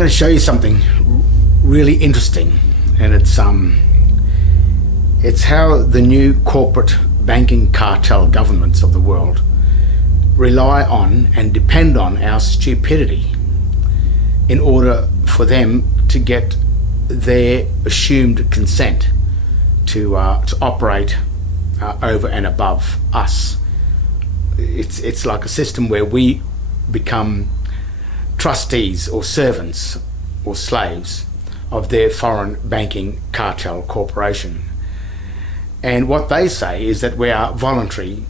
going to show you something really interesting, and it's how the new corporate banking cartel governments of the world rely on and depend on our stupidity in order for them to get their assumed consent to operate over and above us. It's like a system where we become trustees or servants or slaves of their foreign banking cartel corporation. And what they say is that we are voluntary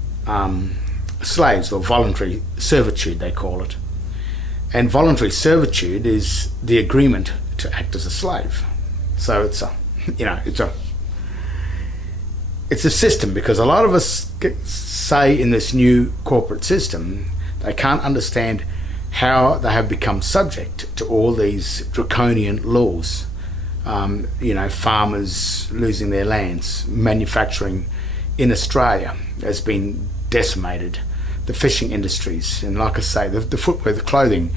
slaves, or voluntary servitude they call it. And voluntary servitude is the agreement to act as a slave. So it's a system, because a lot of us say in this new corporate system they can't understand how they have become subject to all these draconian laws. Farmers losing their lands, manufacturing in Australia has been decimated, the fishing industries, and like I say, the footwear, the clothing,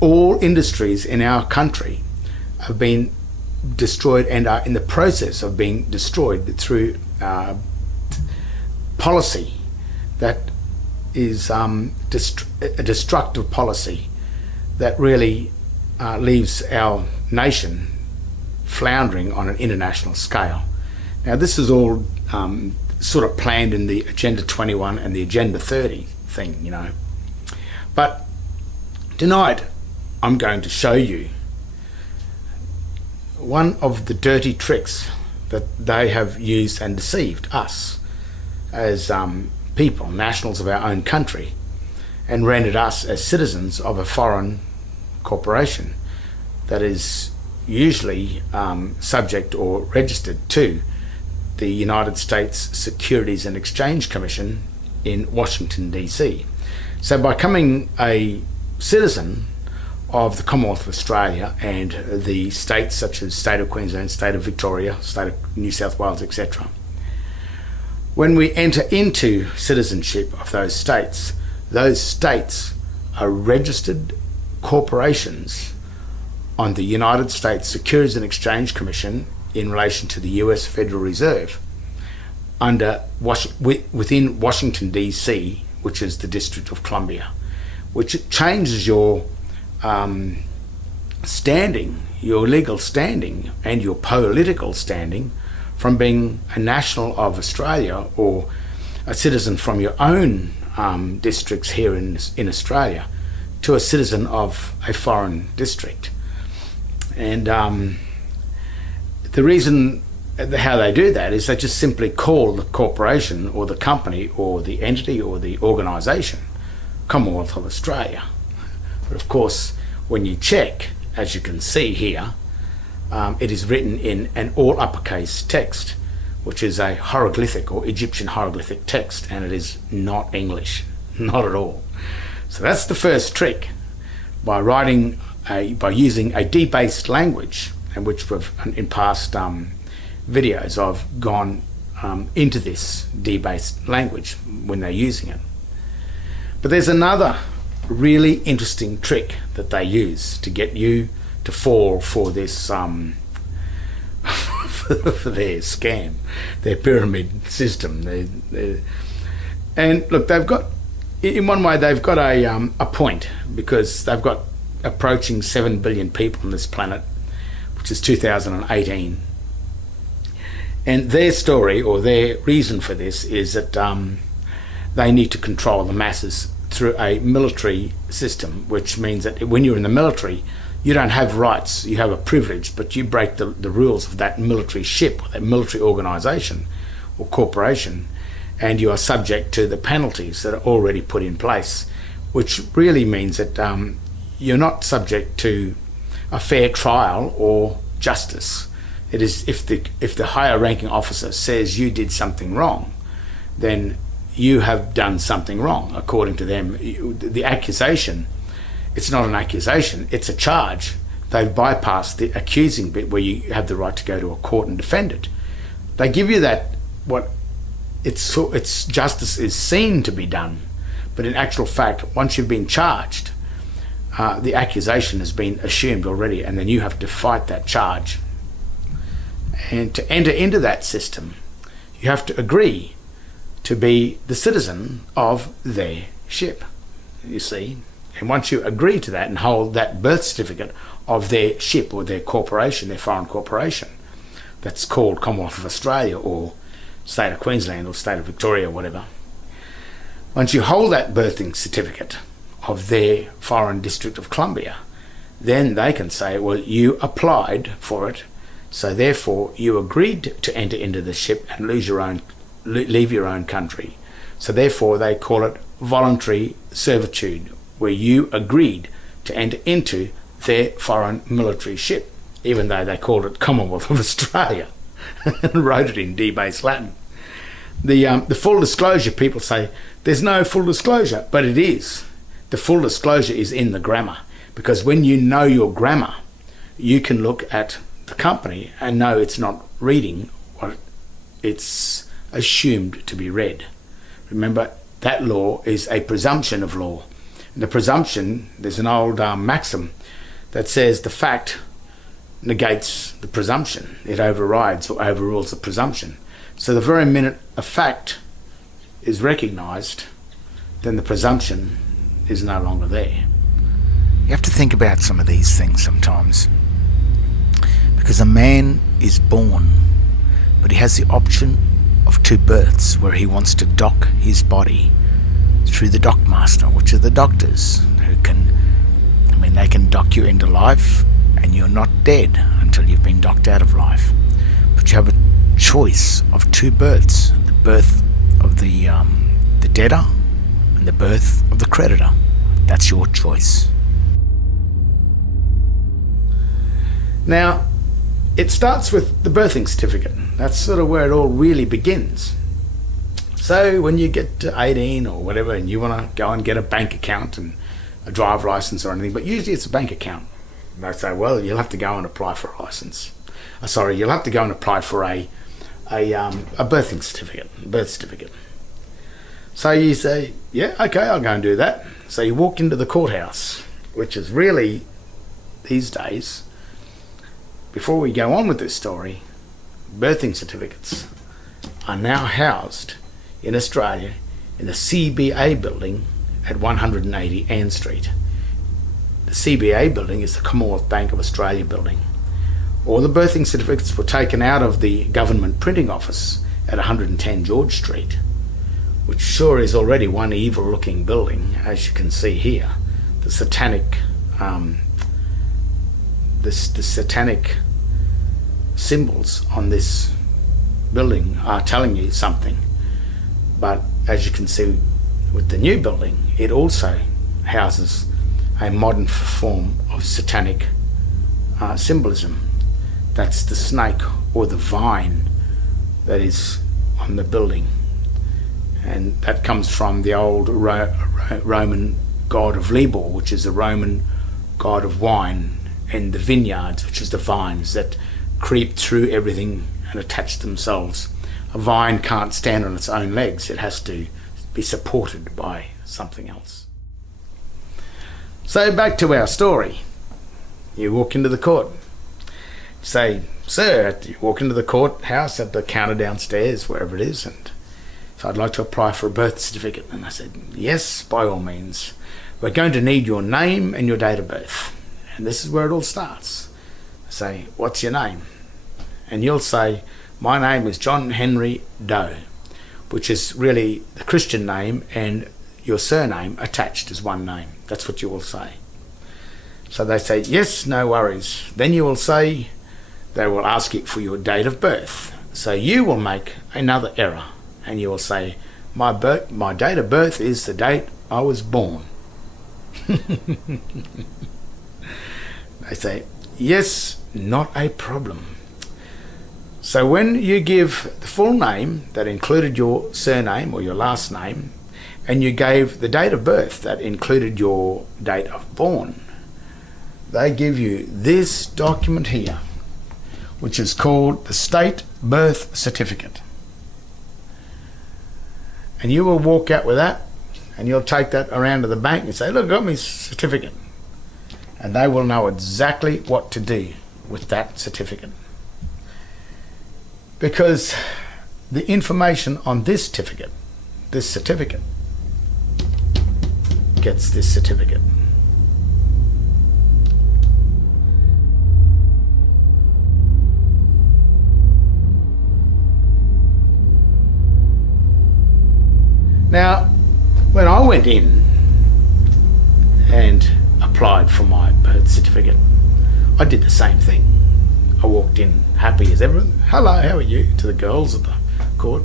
all industries in our country have been destroyed and are in the process of being destroyed through policy that is a destructive policy that really leaves our nation floundering on an international scale. Now, this is all sort of planned in the Agenda 21 and the Agenda 30 thing, But tonight I'm going to show you one of the dirty tricks that they have used and deceived us as people, nationals of our own country, and rendered us as citizens of a foreign corporation that is usually subject or registered to the United States Securities and Exchange Commission in Washington, D.C. So by becoming a citizen of the Commonwealth of Australia and the states such as State of Queensland, State of Victoria, State of New South Wales, etc., when we enter into citizenship of those states are registered corporations on the United States Securities and Exchange Commission in relation to the US Federal Reserve within Washington, D.C., which is the District of Columbia, which changes your standing, your legal standing and your political standing from being a national of Australia or a citizen from your own districts here in Australia to a citizen of a foreign district. And the reason how they do that is they just simply call the corporation or the company or the entity or the organisation Commonwealth of Australia. But of course, when you check, as you can see here, it is written in an all uppercase text, which is a hieroglyphic or Egyptian hieroglyphic text, and it is not English, not at all. So that's the first trick. By using a debased language, and which we've in past videos I've gone into this debased language when they're using it. But there's another really interesting trick that they use to get you to fall for this for their scam, their pyramid system. And look, they've got, in one way, they've got a point, because they've got approaching 7 billion people on this planet, which is 2018. And their story, or their reason for this, is that they need to control the masses through a military system, which means that when you're in the military, you don't have rights, you have a privilege, but you break the rules of that military ship, or that military organisation or corporation, and you are subject to the penalties that are already put in place, which really means that you're not subject to a fair trial or justice. It is if the higher ranking officer says you did something wrong, then you have done something wrong according to them. The accusation, it's not an accusation, it's a charge. They've bypassed the accusing bit where you have the right to go to a court and defend it. They give you that, it's justice is seen to be done, but in actual fact, once you've been charged, the accusation has been assumed already, and then you have to fight that charge. And to enter into that system, you have to agree to be the citizen of their ship, you see. And once you agree to that and hold that birth certificate of their ship or their corporation, their foreign corporation, that's called Commonwealth of Australia or State of Queensland or State of Victoria or whatever, once you hold that birthing certificate of their foreign District of Columbia, then they can say, well, you applied for it, so therefore you agreed to enter into the ship and leave your own country. So therefore they call it voluntary servitude, where you agreed to enter into their foreign military ship, even though they called it Commonwealth of Australia and wrote it in debased Latin. The full disclosure, people say there's no full disclosure, but it is. The full disclosure is in the grammar, because when you know your grammar, you can look at the company and know it's not reading what it's assumed to be read. Remember, that law is a presumption of law. And the presumption, there's an old maxim that says the fact negates the presumption. It overrides or overrules the presumption. So the very minute a fact is recognised, then the presumption is no longer there. You have to think about some of these things sometimes, because a man is born, but he has the option of two births where he wants to dock his body through the dockmaster, which are the doctors who they can dock you into life and you're not dead until you've been docked out of life. But you have a choice of two births, the birth of the debtor and the birth of the creditor. That's your choice. Now, it starts with the birthing certificate. That's sort of where it all really begins. So when you get to 18 or whatever and you want to go and get a bank account and a driver license or anything, but usually it's a bank account. They say, well, you'll have to go and apply for a license. You'll have to go and apply for a birth certificate. So you say, yeah, okay, I'll go and do that. So you walk into the courthouse, which is really, these days, before we go on with this story, birthing certificates are now housed in Australia in the CBA building at 180 Ann Street. The CBA building is the Commonwealth Bank of Australia building. All the birthing certificates were taken out of the government printing office at 110 George Street, which sure is already one evil looking building, as you can see here. The satanic the satanic symbols on this building are telling you something. But as you can see with the new building, it also houses a modern form of satanic symbolism. That's the snake or the vine that is on the building. And that comes from the old Roman god of Libor, which is the Roman god of wine, and the vineyards, which is the vines that creep through everything and attach themselves. A vine can't stand on its own legs. It has to be supported by something else. So back to our story. You walk into the court. Say, sir, you walk into the courthouse at the counter downstairs, wherever it is, and so I'd like to apply for a birth certificate. And I said, yes, by all means. We're going to need your name and your date of birth. And this is where it all starts. I say, what's your name? And you'll say, my name is John Henry Doe, which is really the Christian name and your surname attached as one name. That's what you will say. So they say, yes, no worries. Then you will say, they will ask you for your date of birth. So you will make another error and you will say, my date of birth is the date I was born. They say, yes, not a problem. So when you give the full name that included your surname or your last name, and you gave the date of birth that included your date of born, they give you this document here, which is called the State Birth Certificate. And you will walk out with that, and you'll take that around to the bank and say, look, I got my certificate. and they will know exactly what to do with that certificate. Because the information on this certificate gets this certificate. Now, when I went in and applied for my birth certificate, I did the same thing. I walked in happy as ever. Hello, how are you? To the girls at the court.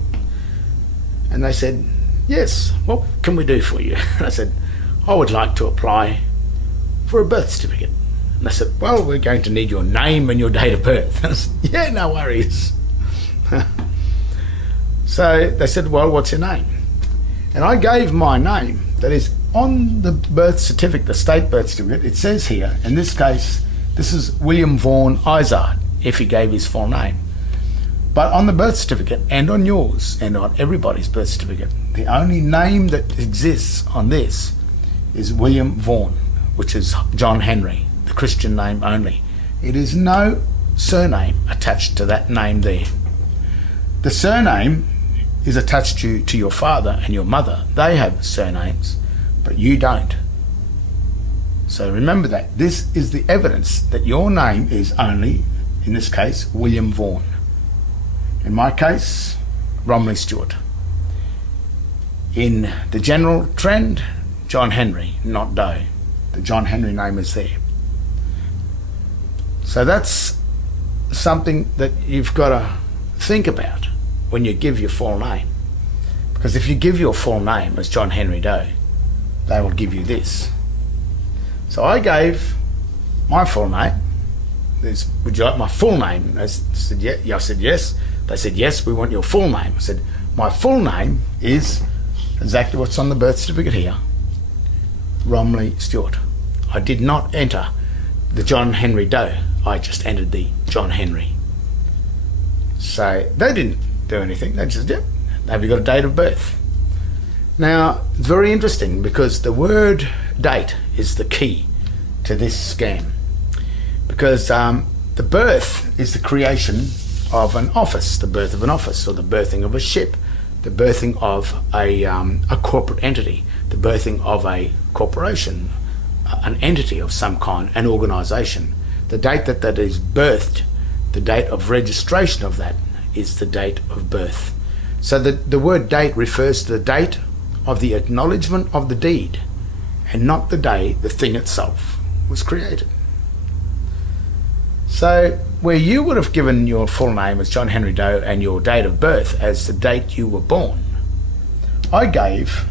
And they said, yes, what can we do for you? And I said, I would like to apply for a birth certificate. And they said, well, we're going to need your name and your date of birth. And I said, yeah, no worries. So they said, well, what's your name? And I gave my name. That is, on the birth certificate, the state birth certificate, it says here, in this case, this is William Vaughan Izard, if he gave his full name. But on the birth certificate, and on yours, and on everybody's birth certificate, the only name that exists on this is William Vaughan, which is John Henry, the Christian name only. It is no surname attached to that name there. The surname is attached to your father and your mother. They have surnames, but you don't. So remember that. This is the evidence that your name is only, in this case, William Vaughan. In my case, Romilly Stewart. In the general trend, John Henry, not Doe. The John Henry name is there. So that's something that you've got to think about when you give your full name. Because if you give your full name as John Henry Doe, they will give you this. So I gave my full name. Would you like my full name? I said, yeah. I said, yes. They said, yes, we want your full name. I said, my full name is exactly what's on the birth certificate here, Romilly Stewart. I did not enter the John Henry Doe. I just entered the John Henry. So they didn't do anything. They just, have you got a date of birth? Now, it's very interesting because the word date is the key to this scam. Because the birth is the creation of an office, the birth of an office, or the birthing of a ship, the birthing of a corporate entity, the birthing of a corporation, an entity of some kind, an organisation. The date that is birthed, the date of registration of that, is the date of birth. So the word date refers to the date of the acknowledgement of the deed, and not the day the thing itself was created. So where you would have given your full name as John Henry Doe and your date of birth as the date you were born, I gave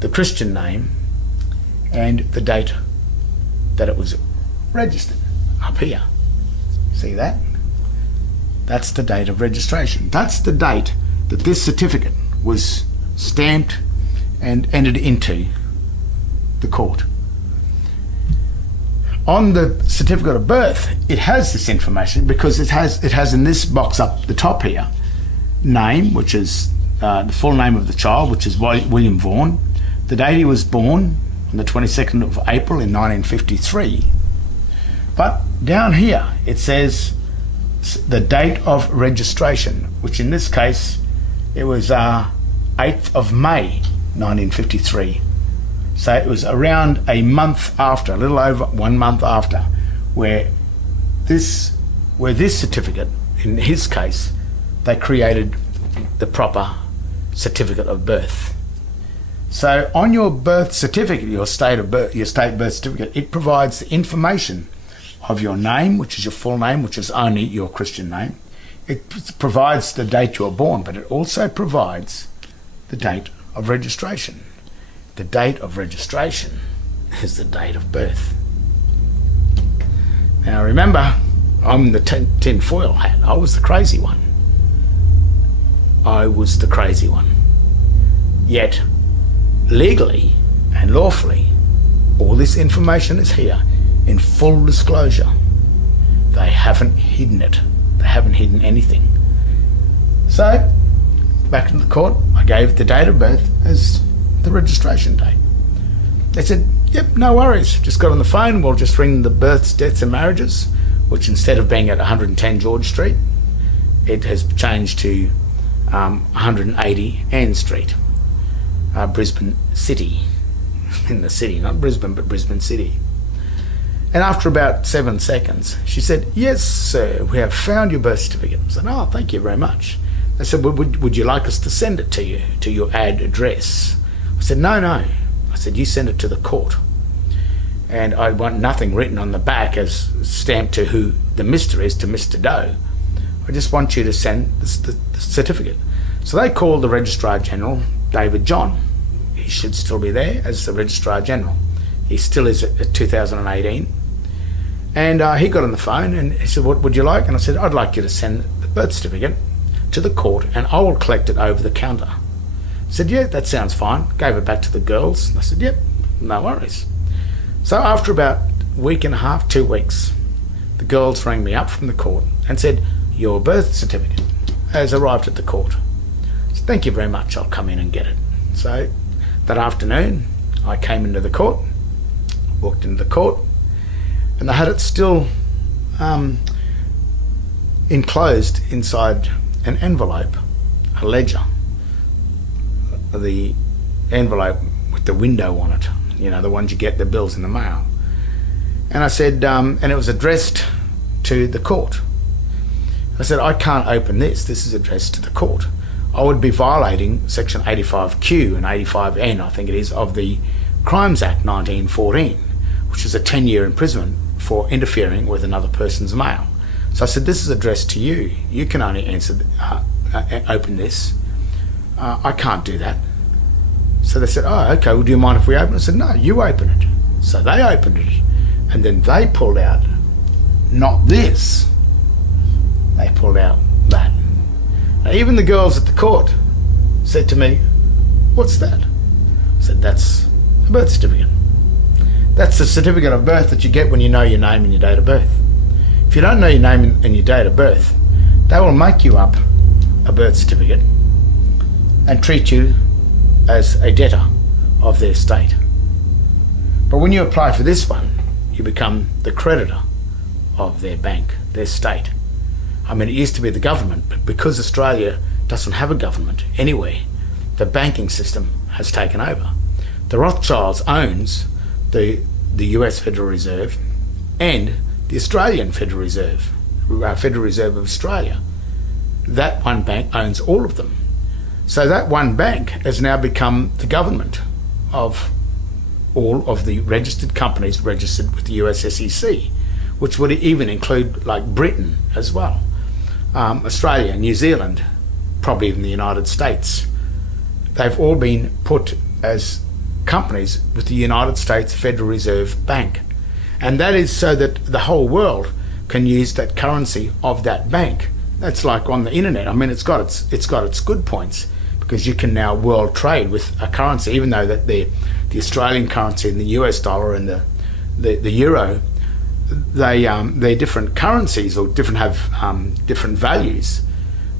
the Christian name and the date that it was registered up here. See that? That's the date of registration. That's the date that this certificate was stamped and entered into the court. On the certificate of birth, it has this information because it has in this box up the top here, name, which is the full name of the child, which is William Vaughan, the date he was born on the 22nd of April in 1953. But down here it says the date of registration, which in this case it was 8th of May 1953. So it was around a month after, a little over 1 month after, where this certificate, in his case, they created the proper certificate of birth. So on your birth certificate, your state birth certificate, it provides the information of your name, which is your full name, which is only your Christian name. It provides the date you were born, but it also provides the date of registration. The date of registration is the date of birth. Now remember, I'm the tin foil hat. I was the crazy one. I was the crazy one. Yet, legally and lawfully, all this information is here in full disclosure. They haven't hidden it. They haven't hidden anything. So, back to the court, I gave the date of birth as the registration date. They said, yep, no worries. Just got on the phone. We'll just ring the births, deaths and marriages, which instead of being at 110 George Street, it has changed to 180 Ann Street, Brisbane City. In the city, not Brisbane, but Brisbane City. And after about 7 seconds, she said, yes, sir, we have found your birth certificate. I said, oh, thank you very much. They said, would you like us to send it to you, to your ad address? I said, no. I said, you send it to the court. And I want nothing written on the back as stamped to who the Mr. is, to Mr. Doe. I just want you to send the certificate. So they called the Registrar General, David John. He should still be there as the Registrar General. He still is at 2018. And he got on the phone and he said, what would you like? And I said, I'd like you to send the birth certificate to the court and I will collect it over the counter. He said, yeah, that sounds fine. Gave it back to the girls. And I said, yep, no worries. So after about a week and a half, 2 weeks, the girls rang me up from the court and said, your birth certificate has arrived at the court. I said, thank you very much, I'll come in and get it. So that afternoon, I came into the court, walked into the court, and they had it still enclosed inside an envelope, a ledger. The envelope with the window on it, you know, the ones you get the bills in the mail. And I said, and it was addressed to the court. I said, I can't open this. This is addressed to the court. I would be violating Section 85Q and 85N, I think it is, of the Crimes Act 1914, which is a 10-year imprisonment for interfering with another person's mail. So I said, this is addressed to you. You can only open this. I can't do that. So they said, oh, okay, well, do you mind if we open it? I said, no, you open it. So they opened it, and then they pulled out, not this, they pulled out that. Now, even the girls at the court said to me, what's that? I said, that's a birth certificate. That's the certificate of birth that you get when you know your name and your date of birth. If you don't know your name and your date of birth, they will make you up a birth certificate and treat you as a debtor of their estate. But when you apply for this one, you become the creditor of their bank, their state. I mean, it used to be the government, but because Australia doesn't have a government anywhere, the banking system has taken over. The Rothschilds owns the US Federal Reserve and the Australian Federal Reserve, Federal Reserve of Australia. That one bank owns all of them. So that one bank has now become the government of all of the registered companies registered with the US SEC, which would even include like Britain as well, Australia, New Zealand, probably even the United States. They've all been put as companies with the United States Federal Reserve Bank. And that is so that the whole world can use that currency of that bank. That's like on the internet. I mean, it's got its good points, because you can now world trade with a currency, even though that the Australian currency and the US dollar and the euro, they're different currencies or have different values,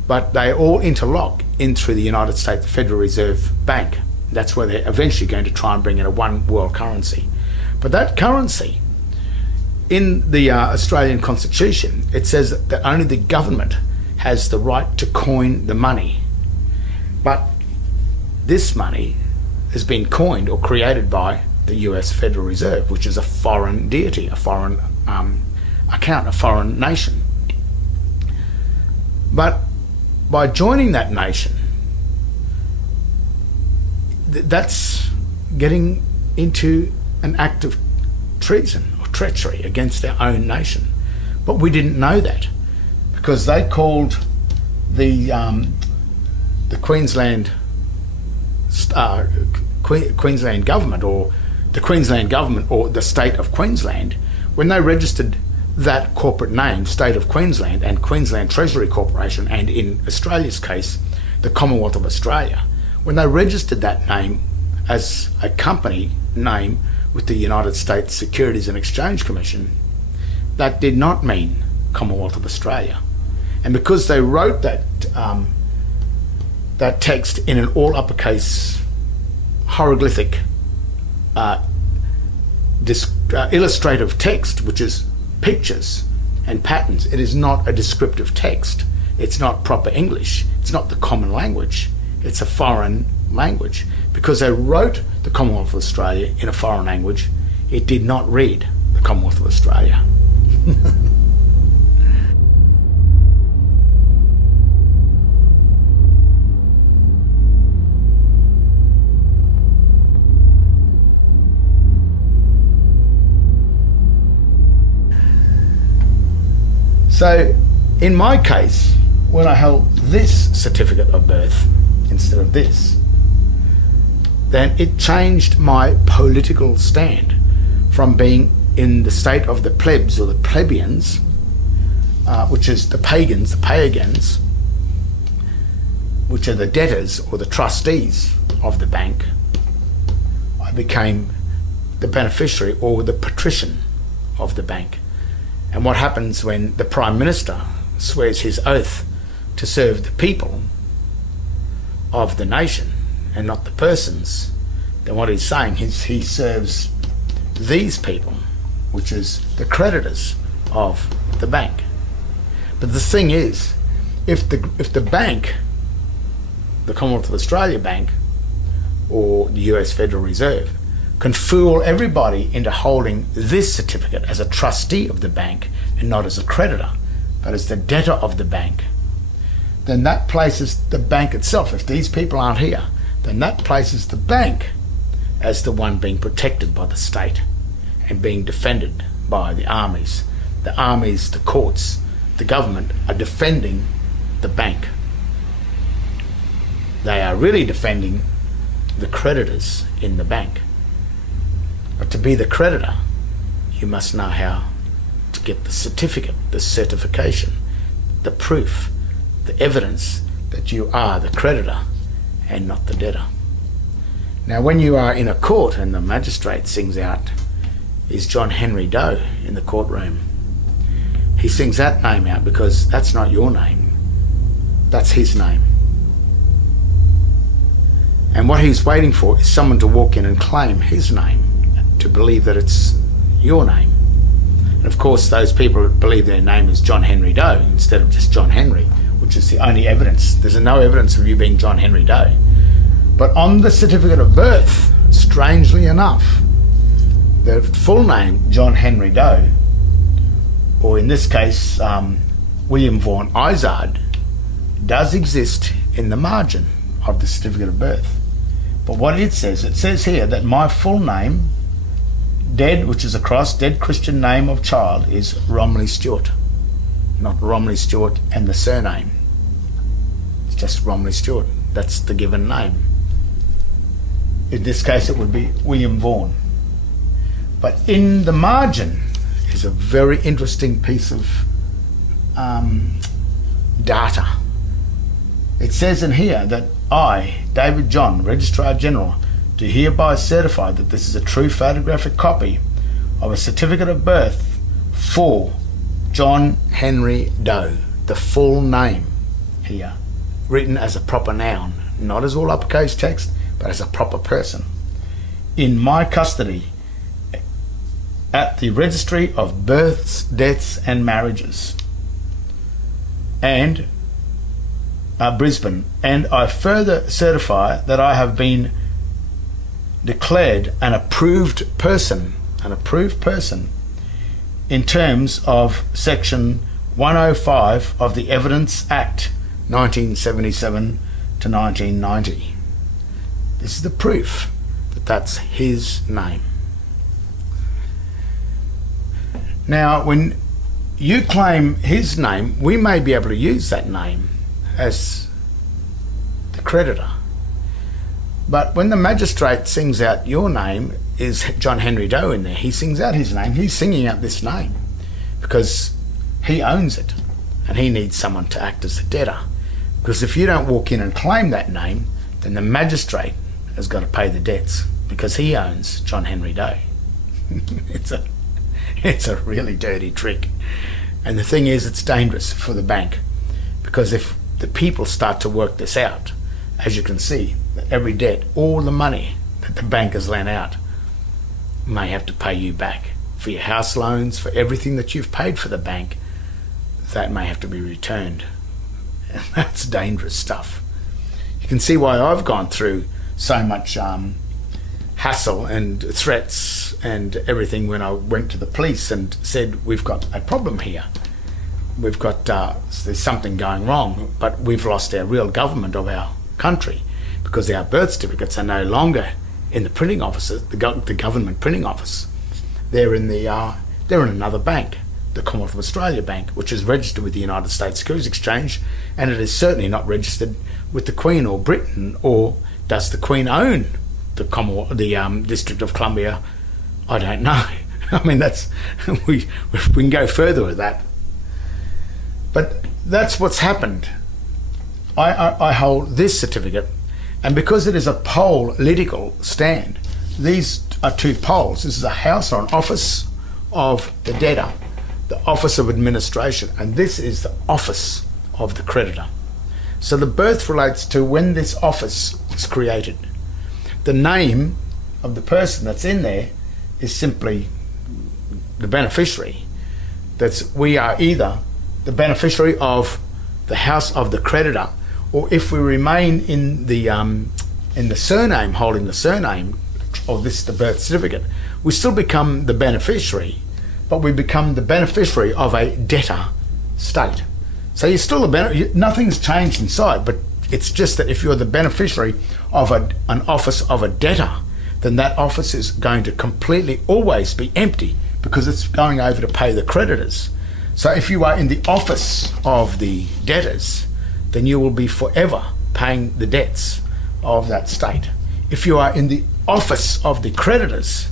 but they all interlock in through the United States Federal Reserve Bank. That's where they're eventually going to try and bring in a one world currency. But that currency, in the Australian Constitution, it says that only the government has the right to coin the money. But this money has been coined or created by the US Federal Reserve, which is a foreign deity, a foreign account, a foreign nation. But by joining that nation, that's getting into an act of treason or treachery against their own nation. But we didn't know that, because they called the Queensland Queensland government, or the Queensland government, or the state of Queensland, when they registered that corporate name, State of Queensland and Queensland Treasury Corporation, and in Australia's case, the Commonwealth of Australia, when they registered that name as a company name with the United States Securities and Exchange Commission, that did not mean Commonwealth of Australia. And because they wrote that text in an all uppercase hieroglyphic illustrative text, which is pictures and patterns. It is not a descriptive text. It's not proper English. It's not the common language. It's a foreign language. Because they wrote the Commonwealth of Australia in a foreign language, it did not read the Commonwealth of Australia. So, in my case, when I held this certificate of birth instead of this, then it changed my political stand from being in the state of the plebs or the plebeians, which is the pagans, the pagans, which are the debtors or the trustees of the bank. I became the beneficiary or the patrician of the bank. And what happens when the Prime Minister swears his oath to serve the people of the nation and not the persons, then what he's saying is he serves these people, which is the creditors of the bank. But the thing is, if the bank, the Commonwealth of Australia Bank or the US Federal Reserve, can fool everybody into holding this certificate as a trustee of the bank and not as a creditor, but as the debtor of the bank, then that places the bank itself, if these people aren't here, then that places the bank as the one being protected by the state and being defended by the armies. The armies, the courts, the government are defending the bank. They are really defending the creditors in the bank. But to be the creditor, you must know how to get the certificate, the certification, the proof, the evidence that you are the creditor and not the debtor. Now, when you are in a court and the magistrate sings out, is John Henry Doe in the courtroom, he sings that name out because that's not your name, that's his name. And what he's waiting for is someone to walk in and claim his name, to believe that it's your name. And of course, those people believe their name is John Henry Doe instead of just John Henry, which is the only evidence. There's no evidence of you being John Henry Doe. But on the certificate of birth, strangely enough, the full name, John Henry Doe, or in this case, William Vaughan Izard, does exist in the margin of the certificate of birth. But what it says here that my full name, dead, which is a cross, dead Christian name of child, is Romilly Stewart, not Romilly Stewart and the surname. It's just Romilly Stewart. That's the given name. In this case, it would be William Vaughan. But in the margin is a very interesting piece of data. It says in here that I, David John, Registrar General, do hereby certify that this is a true photographic copy of a certificate of birth for John Henry Doe, the full name here, written as a proper noun, not as all uppercase text, but as a proper person, in my custody at the Registry of Births, Deaths and Marriages, and Brisbane, and I further certify that I have been declared an approved person in terms of section 105 of the Evidence Act 1977 to 1990. This is the proof that that's his name. Now, when you claim his name, we may be able to use that name as the creditor. But when the magistrate sings out your name is John Henry Doe in there, he sings out his name, he's singing out this name because he owns it and he needs someone to act as the debtor. Because if you don't walk in and claim that name, then the magistrate has got to pay the debts because he owns John Henry Doe. It's a really dirty trick. And the thing is, it's dangerous for the bank because if the people start to work this out, as you can see, every debt, all the money that the bank has lent out may have to pay you back for your house loans, for everything that you've paid for the bank. That may have to be returned. And that's dangerous stuff. You can see why I've gone through so much hassle and threats and everything when I went to the police and said, we've got a problem here. We've got, there's something going wrong, but we've lost our real government of our country because our birth certificates are no longer in the printing offices, the government printing office. They're in another bank, the Commonwealth of Australia Bank, which is registered with the United States Securities Exchange, and it is certainly not registered with the Queen or Britain. Or does the Queen own the District of Columbia? I don't know. I mean, that's we can go further with that. But that's what's happened. I hold this certificate, and because it is a political stand, these are two poles. This is a house or an office of the debtor, the office of administration, and this is the office of the creditor. So the birth relates to when this office is created. The name of the person that's in there is simply the beneficiary. We are either the beneficiary of the house of the creditor, or if we remain in the surname, holding the surname of the birth certificate, we still become the beneficiary, but we become the beneficiary of a debtor state. So you're still nothing's changed inside, but it's just that if you're the beneficiary of an office of a debtor, then that office is going to completely always be empty because it's going over to pay the creditors. So if you are in the office of the debtors, then you will be forever paying the debts of that state. If you are in the office of the creditors,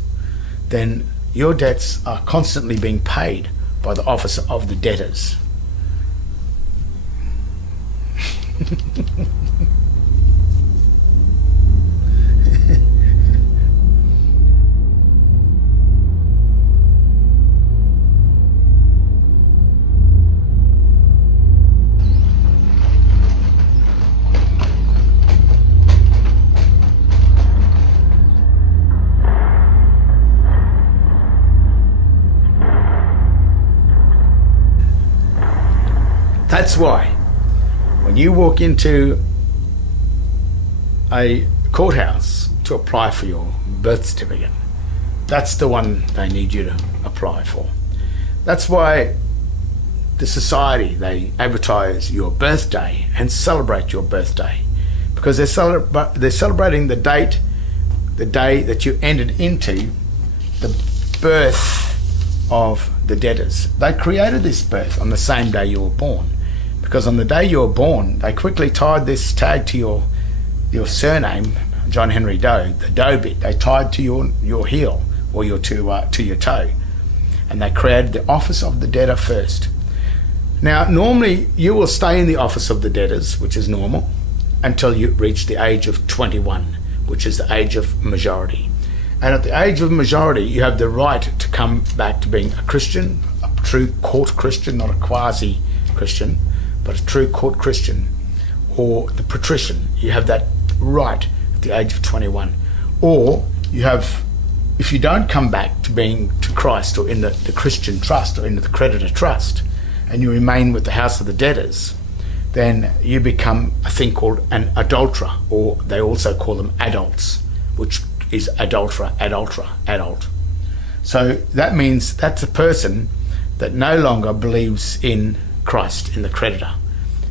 then your debts are constantly being paid by the office of the debtors. That's why when you walk into a courthouse to apply for your birth certificate, that's the one they need you to apply for. That's why the society, they advertise your birthday and celebrate your birthday, because they're celebrating the day that you entered into the birth of the debtors. They created this birth on the same day you were born, because on the day you were born, they quickly tied this tag to your surname, John Henry Doe, the Doe bit. They tied to your heel or to your toe, and they created the office of the debtor first. Now, normally you will stay in the office of the debtors, which is normal, until you reach the age of 21, which is the age of majority. And at the age of majority, you have the right to come back to being a Christian, a true court Christian, not a quasi-Christian, but a true court Christian, or the patrician. You have that right at the age of 21. Or you have, if you don't come back to being to Christ or in the Christian trust or in the creditor trust, and you remain with the house of the debtors, then you become a thing called an adulterer, or they also call them adults, which is adult. So that means that's a person that no longer believes in Christ, in the creditor.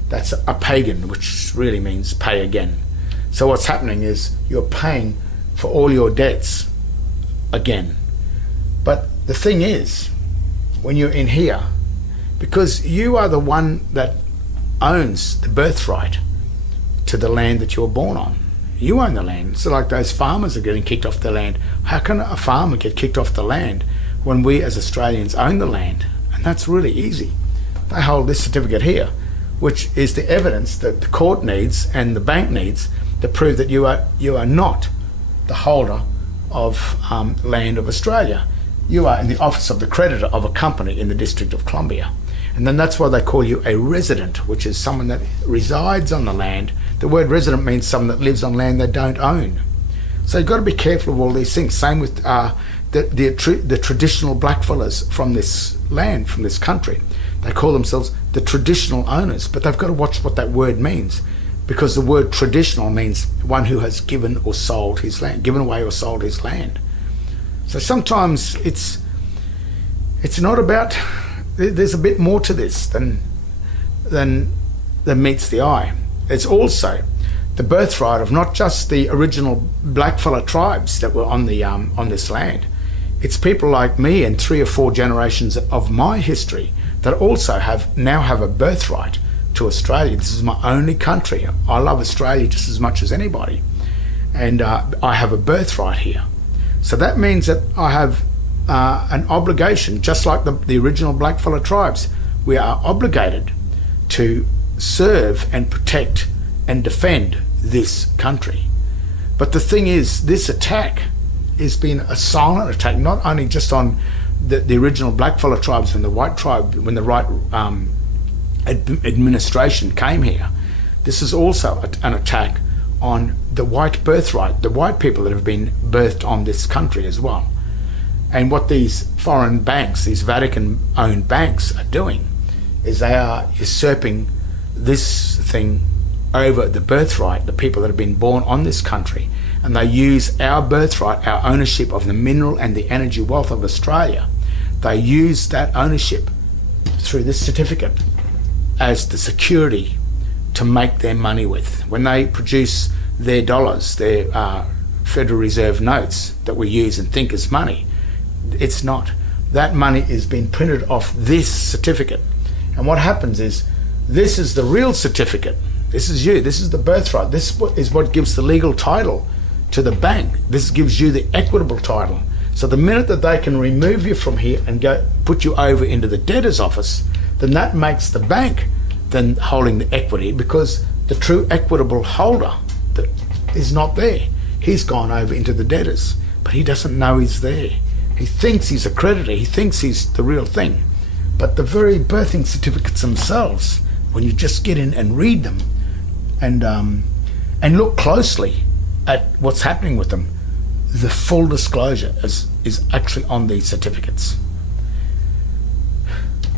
That's a pagan, which really means pay again. So what's happening is you're paying for all your debts again. But the thing is, when you're in here, because you are the one that owns the birthright to the land that you're born on. You own the land. So like those farmers are getting kicked off the land. How can a farmer get kicked off the land when we as Australians own the land? And that's really easy. They hold this certificate here, which is the evidence that the court needs and the bank needs to prove that you are not the holder of land of Australia. You are in the office of the creditor of a company in the District of Columbia. And then that's why they call you a resident, which is someone that resides on the land. The word resident means someone that lives on land they don't own. So you've got to be careful of all these things. Same with the traditional blackfellas from this land, from this country. They call themselves the traditional owners, but they've got to watch what that word means, because the word traditional means one who has given or sold his land, given away or sold his land. So sometimes it's not about, there's a bit more to this than meets the eye. It's also the birthright of not just the original blackfella tribes that were on this land. It's people like me and 3 or 4 generations of my history that also now have a birthright to Australia. This is my only country. I love Australia just as much as anybody, and I have a birthright here. So that means that I have an obligation, just like the original blackfella tribes. We are obligated to serve and protect and defend this country. But the thing is, this attack has been a silent attack, not only just on the original blackfella tribes and the white tribe, when the right administration came here. This is also an attack on the white birthright, the white people that have been birthed on this country as well. And what these foreign banks, these Vatican-owned banks, are doing is they are usurping this thing over the birthright, the people that have been born on this country, and they use our birthright, our ownership of the mineral and the energy wealth of Australia. They use that ownership through this certificate as the security to make their money with. When they produce their dollars, their Federal Reserve notes that we use and think is money, it's not. That money is being printed off this certificate. And what happens is, this is the real certificate. This is you. This is the birthright. This is what gives the legal title to the bank. This gives you the equitable title. So the minute that they can remove you from here and put you over into the debtor's office, then that makes the bank then holding the equity, because the true equitable holder that is not there. He's gone over into the debtors, but he doesn't know he's there. He thinks he's a creditor. He thinks he's the real thing. But the very birthing certificates themselves, when you just get in and read them and look closely at what's happening with them, the full disclosure is actually on these certificates.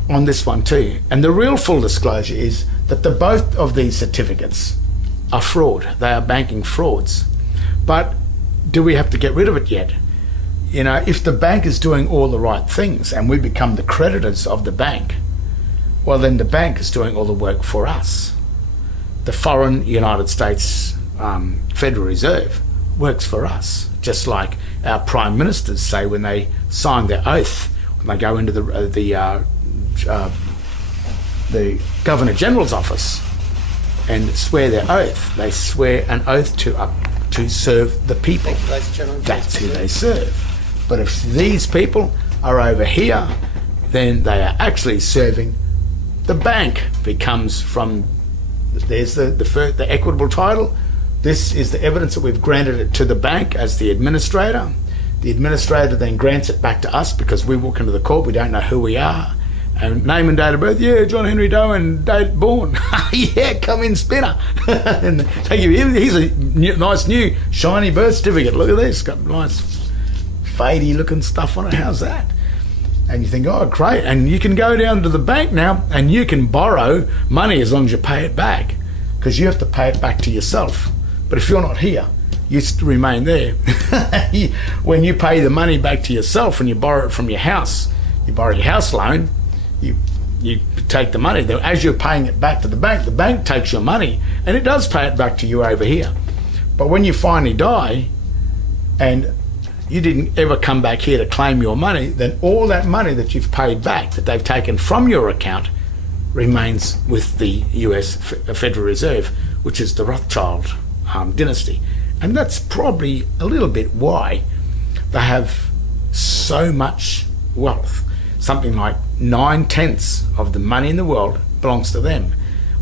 On this one too. And the real full disclosure is that both of these certificates are fraud. They are banking frauds. But do we have to get rid of it yet? You know, if the bank is doing all the right things and we become the creditors of the bank, well, then the bank is doing all the work for us. The foreign United States Federal Reserve works for us, just like our prime ministers say when they sign their oath, when they go into the Governor General's office and swear their oath. They swear an oath to serve the people. That's who they serve. But if these people are over here, then they are actually serving the bank. Becomes from, there's the equitable title. This is the evidence that we've granted it to the bank as the administrator. The administrator then grants it back to us, because we walk into the court, we don't know who we are. And name and date of birth, yeah, John Henry Doan, date born. Yeah, come in, Spinner. And they give you, here's a nice new shiny birth certificate. Look at this, got nice fadey looking stuff on it. How's that? And you think, oh, great. And you can go down to the bank now and you can borrow money as long as you pay it back, because you have to pay it back to yourself. But if you're not here, you remain there. When you pay the money back to yourself and you borrow it from your house, you borrow your house loan, you take the money. As you're paying it back to the bank takes your money and it does pay it back to you over here. But when you finally die and you didn't ever come back here to claim your money, then all that money that you've paid back, that they've taken from your account, remains with the US Federal Reserve, which is the Rothschild dynasty. And that's probably a little bit why they have so much wealth. Something like 9/10 of the money in the world belongs to them.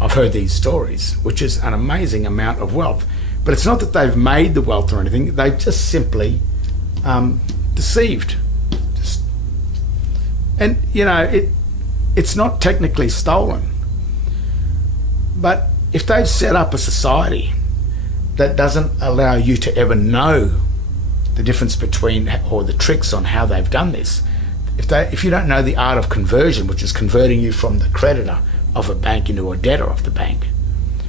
I've heard these stories, which is an amazing amount of wealth. But it's not that they've made the wealth or anything, they've just simply deceived. And you know, it's not technically stolen. But if they've set up a society that doesn't allow you to ever know the difference between, or the tricks on how they've done this. If you don't know the art of conversion, which is converting you from the creditor of a bank into a debtor of the bank,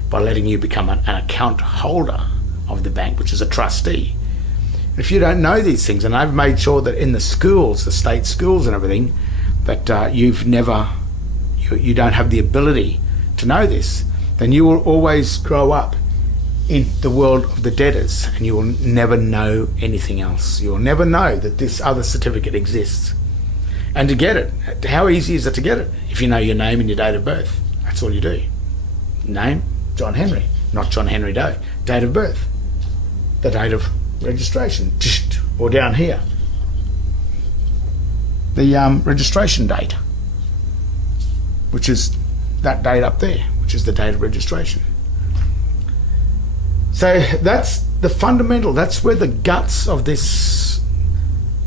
by letting you become an account holder of the bank, which is a trustee. If you don't know these things, and I've made sure that in the schools, the state schools and everything, that you don't have the ability to know this, then you will always grow up in the world of the debtors, and you will never know anything else. You will never know that this other certificate exists. And to get it, how easy is it to get it? If you know your name and your date of birth, that's all you do. Name, John Henry, not John Henry Doe. Date of birth, the date of registration, or down here, the registration date, which is that date up there, which is the date of registration. So that's the fundamental, that's where the guts of this,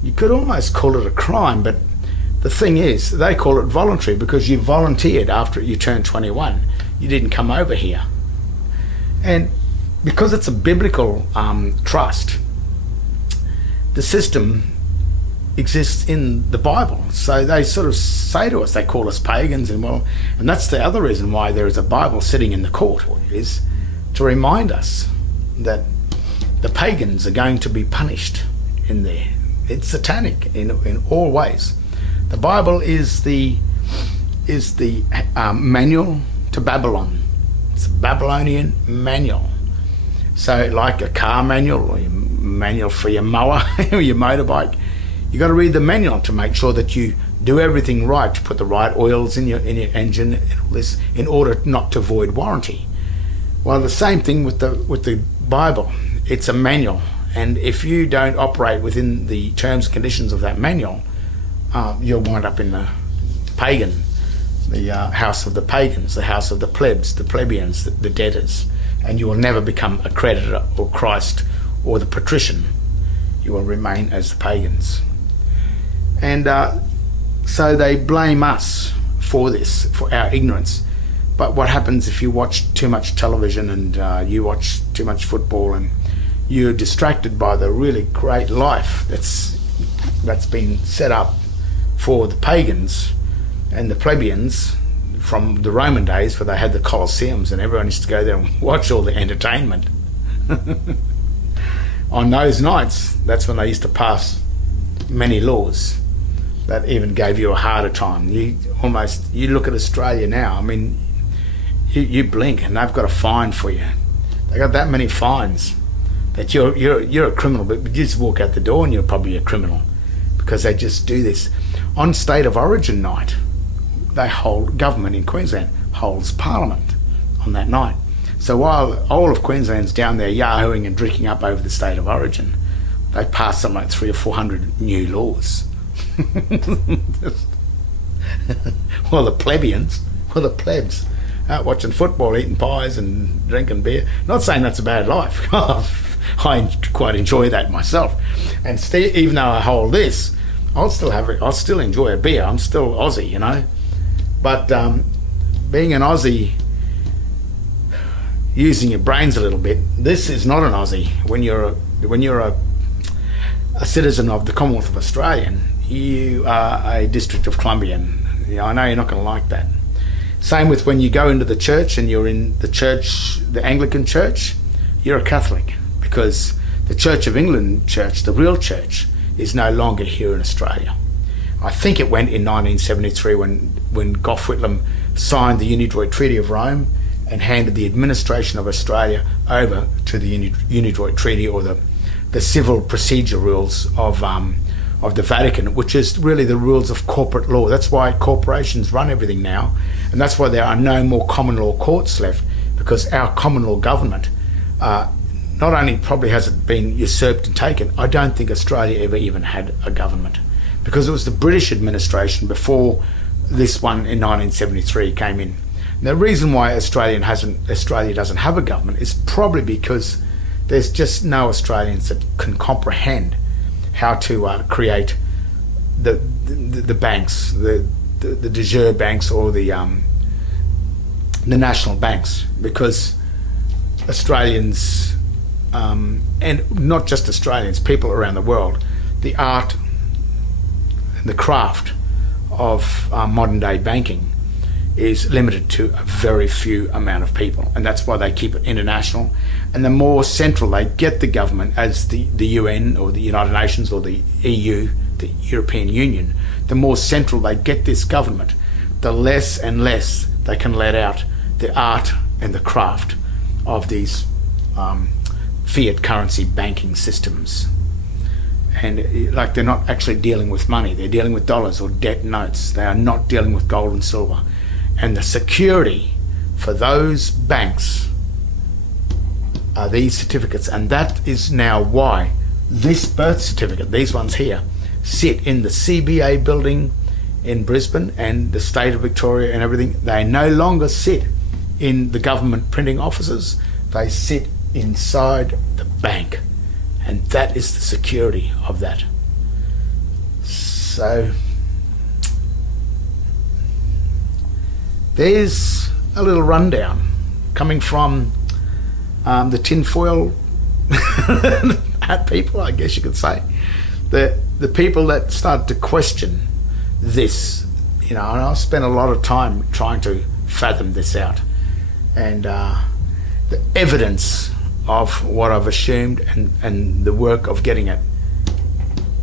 you could almost call it a crime, but the thing is, they call it voluntary because you volunteered after you turned 21. You didn't come over here. And because it's a biblical trust, the system exists in the Bible. So they sort of say to us, they call us pagans, and that's the other reason why there is a Bible sitting in the court, is to remind us that the pagans are going to be punished in there. It's satanic in all ways. The Bible is the manual to Babylon. It's a Babylonian manual. So like a car manual, or your manual for your mower or your motorbike, you got to read the manual to make sure that you do everything right, to put the right oils in your engine and all this, in order not to void warranty. Well, the same thing with the Bible. It's a manual, and if you don't operate within the terms and conditions of that manual, you'll wind up in the pagan, the house of the pagans, the house of the plebs, the plebeians, the debtors, and you will never become a creditor or Christ or the patrician. You will remain as the pagans. And so they blame us for this, for our ignorance. But what happens if you watch too much television and you watch too much football, and you're distracted by the really great life that's been set up for the pagans and the plebeians from the Roman days, where they had the Colosseums and everyone used to go there and watch all the entertainment. On those nights, that's when they used to pass many laws that even gave you a harder time. You look at Australia now, I mean, you blink and they've got a fine for you. They got that many fines that you're a criminal, but you just walk out the door and you're probably a criminal, because they just do this. On State of Origin night, government in Queensland holds Parliament on that night. So while all of Queensland's down there yahooing and drinking up over the State of Origin, they passed something like 300 or 400 new laws. Well, the plebs, out watching football, eating pies and drinking beer. Not saying that's a bad life. I quite enjoy that myself. And even though I hold this, I'll still enjoy a beer. I'm still Aussie, you know. But being an Aussie, using your brains a little bit, this is not an Aussie. When you're a citizen of the Commonwealth of Australia, you are a District of Columbian. You know, I know you're not going to like that. Same with when you go into the church and you're in the church, the Anglican church, you're a Catholic, because the Church of England church, the real church, is no longer here in Australia. I think it went in 1973 when Gough Whitlam signed the Unidroit Treaty of Rome and handed the administration of Australia over to the Unidroit Treaty, or the civil procedure rules of the Vatican, which is really the rules of corporate law. That's why corporations run everything now, and that's why there are no more common law courts left, because our common law government not only probably has it been usurped and taken, I don't think Australia ever even had a government, because it was the British administration before this one in 1973 came in. And the reason why Australia doesn't have a government is probably because there's just no Australians that can comprehend how to create the banks, the de jure banks, or the national banks, because Australians and not just Australians, people around the world, the art and the craft of modern day banking is limited to a very few amount of people, and that's why they keep it international. And the more central they get the government, as the UN or the United Nations or the EU, the European Union, the more central they get this government, the less and less they can let out the art and the craft of these fiat currency banking systems. And like, they're not actually dealing with money, they're dealing with dollars or debt notes. They are not dealing with gold and silver. And the security for those banks are these certificates. And that is now why this birth certificate, these ones here, sit in the CBA building in Brisbane and the state of Victoria and everything. They no longer sit in the government printing offices, they sit inside the bank. And that is the security of that. So there's a little rundown coming from the tinfoil hat people, I guess you could say. The people that start to question this, you know, and I've spent a lot of time trying to fathom this out. And the evidence of what I've assumed and the work of getting it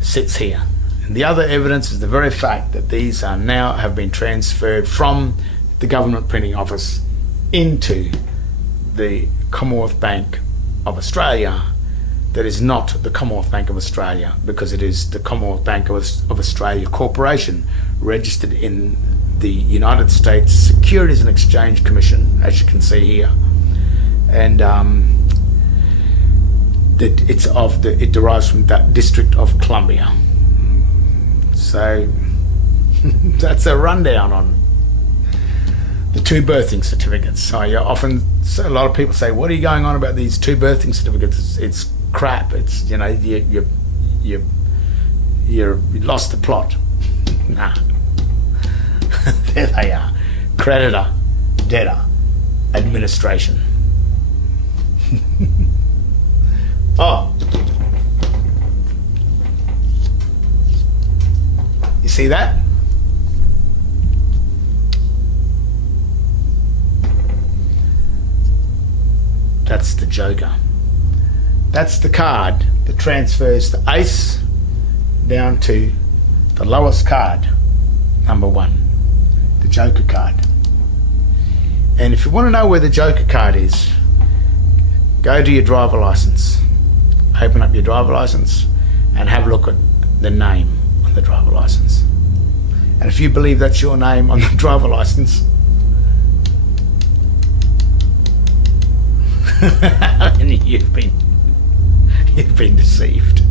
sits here. And the other evidence is the very fact that these are now have been transferred from the government printing office into the Commonwealth Bank of Australia. That is not the Commonwealth Bank of Australia, because it is the Commonwealth Bank of Australia Corporation, registered in the United States Securities and Exchange Commission, as you can see here. And it derives from that District of Columbia. So that's a rundown on the two birthing certificates. So a lot of people say, "What are you going on about these two birthing certificates? It's crap. It's, you know, you lost the plot." Nah. There they are. Creditor, debtor, administration. Oh, you see that? That's the Joker. That's the card that transfers the ace down to the lowest card, number 1, the Joker card. And if you want to know where the Joker card is, go to your driver license. Open up your driver license and have a look at the name on the driver license. And if you believe that's your name on the driver license, you've been deceived.